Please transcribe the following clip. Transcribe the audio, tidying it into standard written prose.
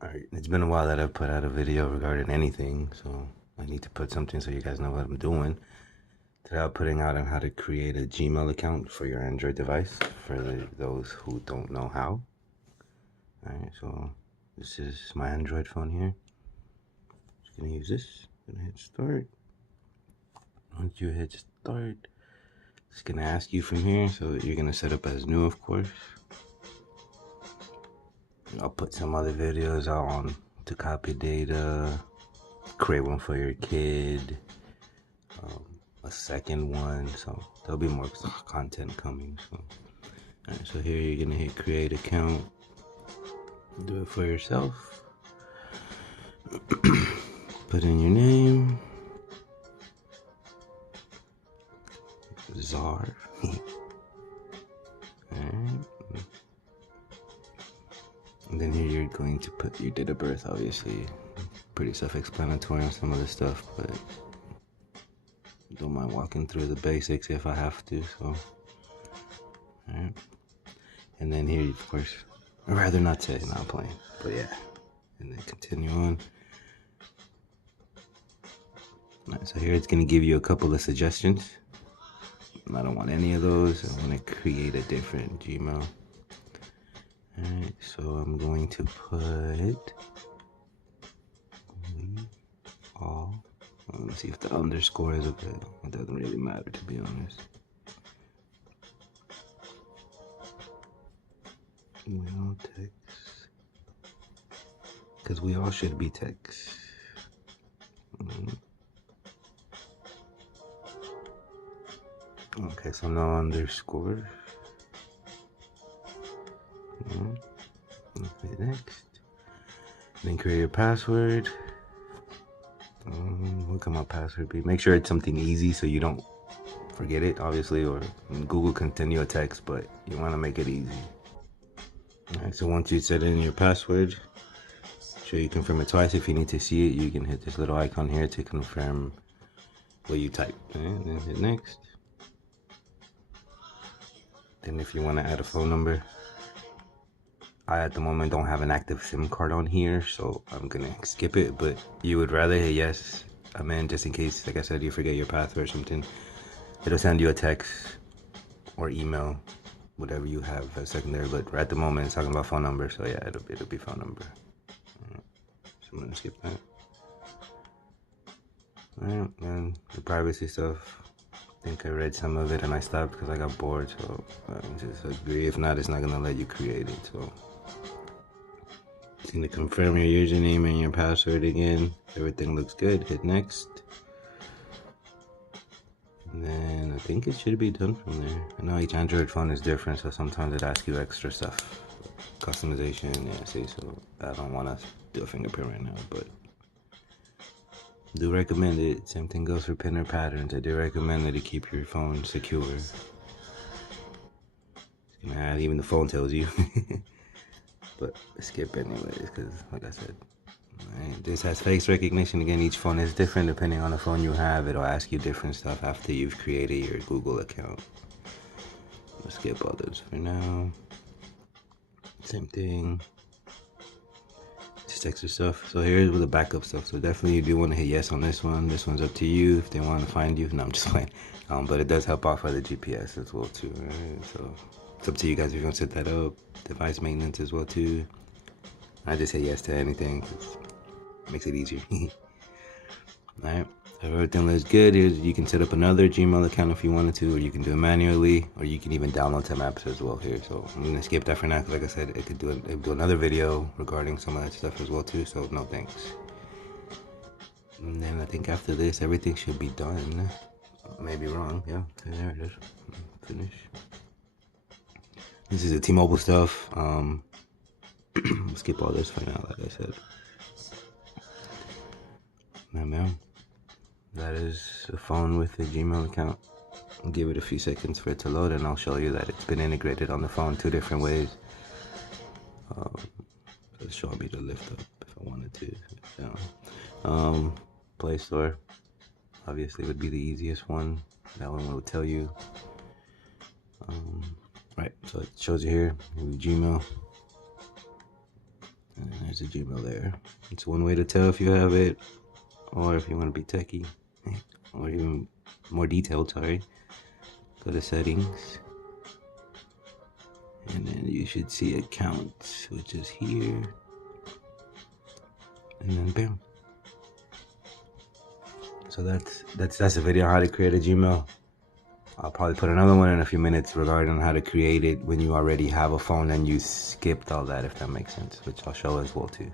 Alright, it's been a while that I've put out a video regarding anything, so I need to put something so you guys know what I'm doing. Today I'm putting out on how to create a Gmail account for your Android device, for those who don't know how. Alright, so this is my Android phone here. Just gonna use this, gonna hit start. Once you hit start, it's gonna ask you from here, so you're gonna set up as new, of course. I'll put some other videos on to copy data, create one for your kid, a second one, so there'll be more content coming. So, alright, so here you're gonna hit create account, do it for yourself, put in your name, Czar. Alright. And then here you're going to put your date of birth, obviously. Pretty self-explanatory on some of the stuff, but don't mind walking through the basics if I have to, so. Alright. And then here, of course, I'd rather not say, not playing, but yeah. And then continue on. Alright, so here it's gonna give you a couple of suggestions. I don't want any of those. I want to create a different Gmail. Alright, so I'm going to put all. Let me see if the underscore is okay. It doesn't really matter, to be honest. We all text. Because we all should be text. Okay, so no underscore. Okay, next. Then create your password. What can my password be? Make sure it's something easy so you don't forget it, obviously, or Google can send you a text, but you want to make it easy. Alright, so once you set in your password, sure you confirm it twice. If you need to see it, you can hit this little icon here to confirm what you type. And then hit next. Then if you want to add a phone number, I at the moment don't have an active SIM card on here, so I'm gonna skip it, but you would rather hit yes, just in case, like I said, you forget your password or something. It'll send you a text or email, whatever you have as secondary, but at the moment it's talking about phone number, so yeah, it'll be phone number. Right. So I'm gonna skip that. Alright, and the privacy stuff, I think I read some of it and I stopped because I got bored, so just agree. If not, it's not gonna let you create it, so. It's gonna confirm your username and your password again. Everything looks good, hit next. And then I think it should be done from there. I know each Android phone is different, so sometimes it asks you extra stuff. Customization, yeah, see, so I don't wanna do a fingerprint right now, but do recommend it. Same thing goes for pin or patterns. I do recommend that you keep your phone secure. Even the phone tells you. But skip anyways, because like I said, right, this has face recognition. Again, each phone is different depending on the phone you have. It'll ask you different stuff after you've created your Google account. We'll skip all those for now. Same thing. Just extra stuff. So here's with the backup stuff. So definitely you do want to hit yes on this one. This one's up to you if they want to find you. No, I'm just playing. But it does help out for the GPS as well too. Right? So it's up to you guys if you want to set that up. Device maintenance as well too. I just say yes to anything. It makes it easier. Alright. If everything looks good, you can set up another Gmail account if you wanted to, or you can do it manually, or you can even download some apps as well here. So I'm gonna skip that for now because, like I said, it could do another video regarding some of that stuff as well too. So no thanks. And then I think after this, everything should be done. Maybe wrong. Yeah, there it is. Finish. This is the T-Mobile stuff. Skip all this for now, like I said. Man. That is a phone with a Gmail account. I'll give it a few seconds for it to load and I'll show you that it's been integrated on the phone 2 different ways. It's showing me to lift up if I wanted to. Down. Play Store obviously would be the easiest one. That one will tell you. Right, so it shows you here, Gmail. And there's there's a Gmail there. It's one way to tell if you have it, or if you want to be techie, or even more detailed, sorry. Go to settings, and then you should see accounts, which is here, and then bam. So that's a video on how to create a Gmail. I'll probably put another one in a few minutes regarding how to create it when you already have a phone and you skipped all that, if that makes sense, which I'll show as well too.